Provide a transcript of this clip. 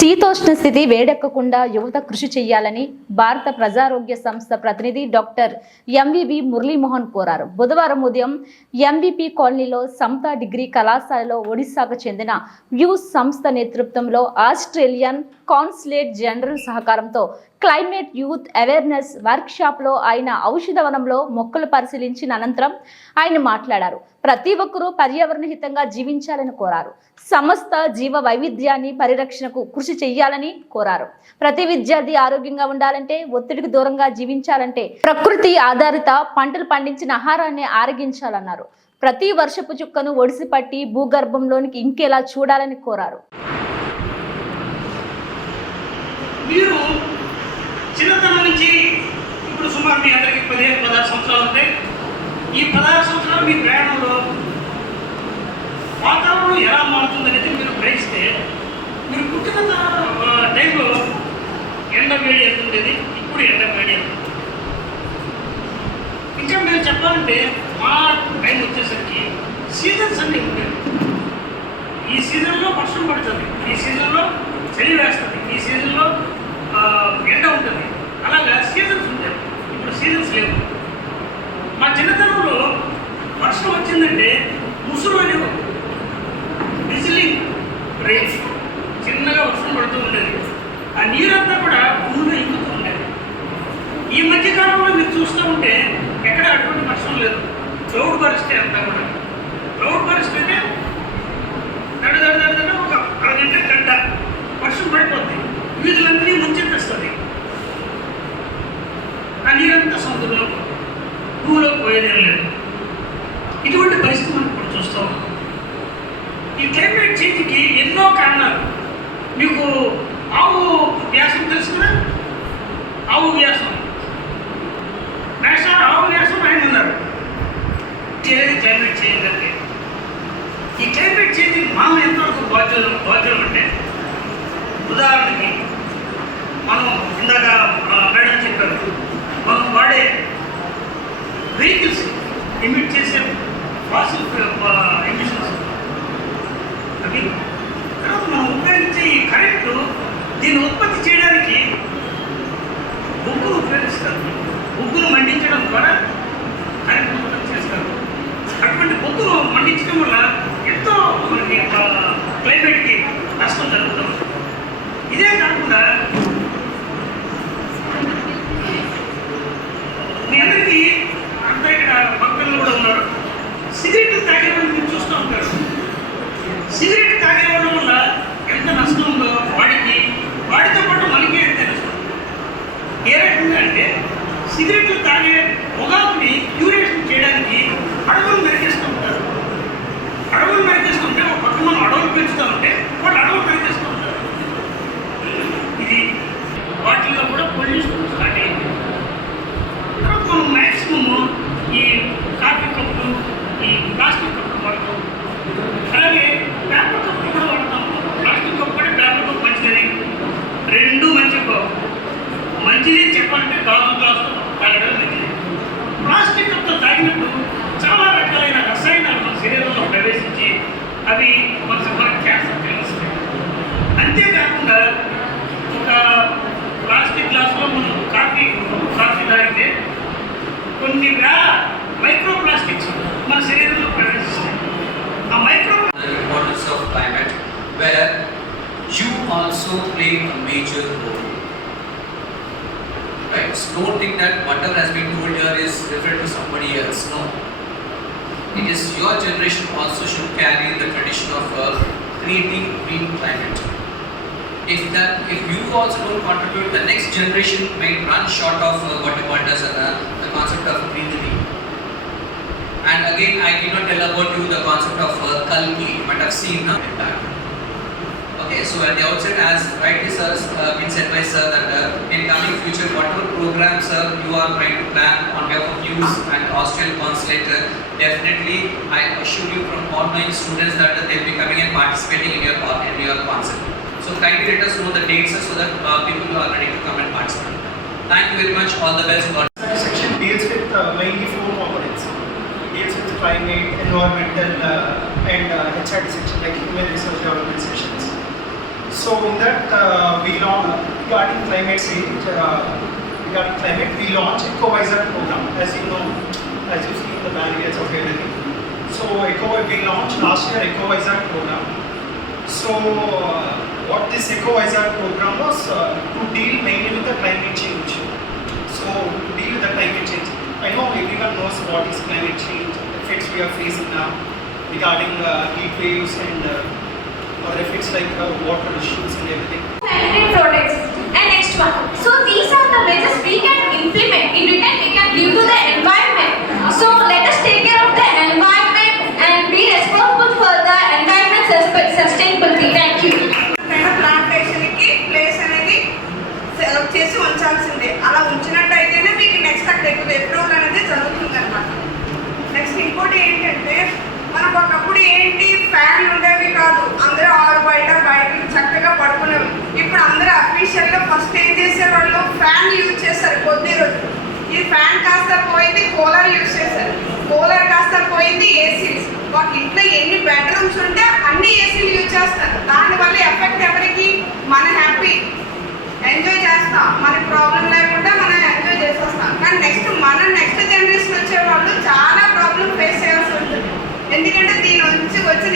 శీతోష్ణ స్థితి వేడెక్కకుండా యువత కృషి చేయాలని భారత ప్రజారోగ్య సంస్థ ప్రతినిధి డాక్టర్ ఎంవివి మురళీమోహన్ కోరారు. బుధవారం ఉదయం ఎంవిపి కాలనీలో సమతా డిగ్రీ కళాశాలలో ఒడిశాకు చెందిన వ్యూస్ సంస్థ నేతృత్వంలో ఆస్ట్రేలియన్ కాన్సులేట్ జనరల్ సహకారంతో క్లైమేట్ యూత్ అవేర్నెస్ వర్క్షాప్లో ఆయన ఔషధవనంలో మొక్కలు పరిశీలించిన అనంతరం ఆయన మాట్లాడారు. ప్రతి ఒక్కరూ పర్యావరణ హితంగా జీవించాలని కోరారు. సమస్త జీవ వైవిధ్యాన్ని పరిరక్షణకు కృషి చేయాలని కోరారు. ప్రతి విద్యార్థి ఆరోగ్యంగా ఉండాలంటే, ఒత్తిడికి దూరంగా జీవించాలంటే ప్రకృతి ఆధారిత పంటలు పండించిన ఆహారాన్ని ఆరగించాలన్నారు. ప్రతి వర్షపు చుక్కను ఒడిసిపట్టి భూగర్భంలోనికి ఇంకేలా చూడాలని కోరారు. మీరు చిన్నతనం నుంచి ఇప్పుడు సుమారు మీ అందరికీ 15-16 సంవత్సరాలు ఉంటాయి. ఈ 16 సంవత్సరాలు మీ ప్రయాణంలో వాతావరణం ఎలా మారుతుందనేది మీరు గ్రహిస్తే, మీరు పుట్టిన టైంలో ఎండ వేడి ఎంత ఉండేది, ఇప్పుడు ఎండ వేడి ఎంత. ఇంకా మేము చెప్పాలంటే మా టైం వచ్చేసరికి సీజన్స్ అన్నీ ఉండేవి. ఈ సీజన్లో వర్షం పడుతుంది, ఈ సీజన్లో చలి వేస్తుంది, ఈ సీజన్లో ఎండ ఉంటుంది. అలాగా సీజన్స్ ఉంటాయి. ఇప్పుడు సీజన్స్ లేవు. మా చిన్నతనంలో వర్షం వచ్చిందంటే ముసురు అని విజిలింగ్ రైన్స్ చిన్నగా వర్షం పడుతూ ఉండేది. ఆ నీరంతా కూడా భూమిలో ఇంకుతూ ఉండేది. ఈ మధ్యకాలంలో మీరు చూస్తూ ఉంటే ఎక్కడ అటువంటి వర్షం లేదు. క్లౌడ్ బరస్ట్ అంతా కూడా. క్లౌడ్ బరస్ట్ అంటే దడ ఒక అరగంట గంట వర్షం పడిపోతుంది, వీధులన్నీ ముంచెత్తేస్తుంది. ఆ నీరంతా సముద్రంలో భూమిలో పోయేదేం లేదు. ఇటువంటి పరిస్థితి మనం ఇప్పుడు చూస్తాం. ఈ క్లైమేట్ చేంజ్కి ఎన్నో కారణాలు. మీకు ఆవు వ్యాసం తెలుసు కదా, ఆవు వ్యాసం ఆవు వ్యాసం ఆయన ఉన్నారు. ఏది క్లైమేట్ చేంజ్ అంటే, ఈ క్లైమేట్ చేంజ్ మనం ఎంతవరకు బాధ్యులు అంటే, ఉదాహరణకి మనం ఇందాక మేడం చెప్పారు, మనం వాడే వెహికల్స్ ఎమిట్ చేసే ఫాసిల్ ఎమిషన్స్ అవి, తర్వాత మనం ఉపయోగించే ఈ కరెంటు, దీన్ని ఉత్పత్తి చేయడానికి బొగ్గును ఉపయోగిస్తారు. బొగ్గును మండించడం ద్వారా కరెంటు ఉత్పత్తి చేస్తారు. అటువంటి బొగ్గును మండించడం వల్ల ఎంతో మనకి క్లైమేట్కి నష్టం జరుగుతుంది. ఇదే కాకుండా మీ అందరికీ అంతా ఇక్కడ భక్తులు కూడా ఉన్నారు. సిగరెట్లు తాగే వాళ్ళు మీరు చూస్తూ ఉంటారు. సిగరెట్ తాగే వాళ్ళ వల్ల ఎంత నష్టం ఉందో వాడితో పాటు మనకి ఎంత నష్టం. ఏ రకంగా అంటే, సిగరెట్లు తాగే పొగాకుని క్యూరేషన్ చేయడానికి అడవులు నరికేస్తూ ఉంటారు. అడవులు నరికేస్తుంటే ఒక పక్క మనం అడవులు పెంచుతూ ఉంటే వాళ్ళు అడవులు నరికేస్తూ ఉంటారు. ఇది వాటిల్లో కూడా పొల్యూషన్ స్టార్ట్ అయింది. తర్వాత మనం మ్యాక్సిమమ్ ఈ కాఫీ కప్పులు, ఈ ప్లాస్టిక్ కప్పులు వాడతాం. అలాగే పేపర్ కప్పులు కూడా వాడతాం. ప్లాస్టిక్ కప్పు కూడా పేపర్ కప్పు మంచిదని, రెండు మంచిది చెప్పాలంటే గాజు గ్లాసుతో తాగడం మంచిది. ప్లాస్టిక్ కప్పుతో తాగినప్పుడు చాలా రకాలైన రసాయనాలు మన శరీరంలో ప్రవేశించి అవి మన క్యాన్సర్ కలిగిస్తాయి. అంతేకాకుండా ఒక ప్లాస్టిక్ గ్లాసులో మనం కాఫీ తాగితే కొన్ని వేల మైక్రో ప్లాస్టిక్స్ మన శరీరంలో ప్రవేశిస్తాయి. ఆ micro importance of climate where you also play a major role, right? So don't think that whatever has been told here is different to somebody else. No, it is your generation also should carry the tradition of creating green climate. If you also don't contribute, the next generation may run short of what you call as the concept of greenery. And again, I did not tell about you the concept of Kalki. You might have seen that. Okay, so at the outset, as rightly sir been said by sir, that in coming future, whatever programs you are trying to plan on behalf of youth and Australian Consulate, definitely I assure you from all my students that they will be coming and participating in your concept. So kindly let us know the dates so that people who are ready to come and participate. Thank you very much. All the best. Section deals with mainly 4 components. It deals with climate, environmental, and HRD section like human resource development sections. So in that we launched regarding climate change, regarding climate, we launched EcoVisor program. As you know, as you see in the barriers of everything. So we launched last year EcoVisor program. So what this EcoVisor program was to deal mainly with the climate change. So to deal with the climate change, I know everyone knows what is climate change, effects we are facing now regarding heat waves and other effects like water issues and everything. Sanitary products. And next one. So these are the measures we can implement. In return, we can give to the environment. So let us take care of the environment and be responsible for the environment sustainability. Thank you. ప్లాంటేషన్కి place అనేది select చేసి ఉంచాల్సిందే. అలా ఉంచినట్టయితేనే మీకు next అక్కడ approval అనేది జరుగుతుంది అనమాట. నెక్స్ట్ ఇంకోటి ఏంటంటే మనకు ఒకప్పుడు ఏంటి ఫ్యాన్లు ఉండేవి కాదు, అందరూ ఆరు బయట చక్కగా పడుకునేవి. ఇప్పుడు అందరూ అఫీషియల్గా ఫస్ట్ ఏం చేసేవాళ్ళు ఫ్యాన్ యూజ్ చేస్తారు కొద్ది రోజులు. ఈ ఫ్యాన్ కాస్త పోయింది కూలర్ యూజ్ చేశారు, కూలర్ కాస్త పోయింది ఏసీలు. ఒక ఇంట్లో ఎన్ని బెడ్రూమ్స్ ఉంటే అన్ని ఏసీలు యూజ్ చేస్తారు. దానివల్ల ఎఫెక్ట్ ఎవరికి? మన హ్యాపీ ఎంజాయ్ చేస్తాం, మనకి ప్రాబ్లం లేకుండా మనం ఎంజాయ్ చేసేస్తాం. కానీ నెక్స్ట్ జనరేషన్ వచ్చే వాళ్ళు చాలా ప్రాబ్లం ఫేస్ చేయాల్సి ఉంటుంది. ఎందుకంటే దీని నుంచి వచ్చిన